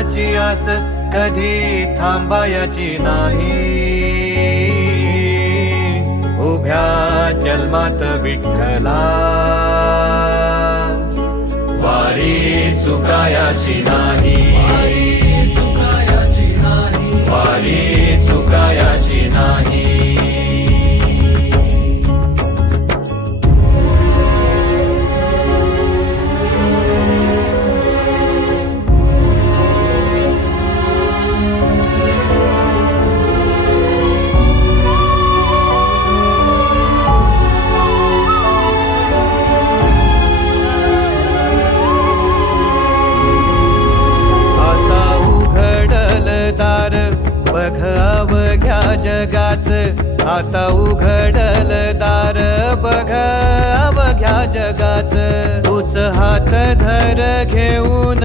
फळाची आस कधी थांबायची नाही. उभ्या जन्मात विठ्ठला वारी चुकायाची नाही. वारी चुकायाची नाही. बघ अवघ्या जगाच, आता उघडल दार बघ अवघ्या जगाच. तूच हात धर घेऊन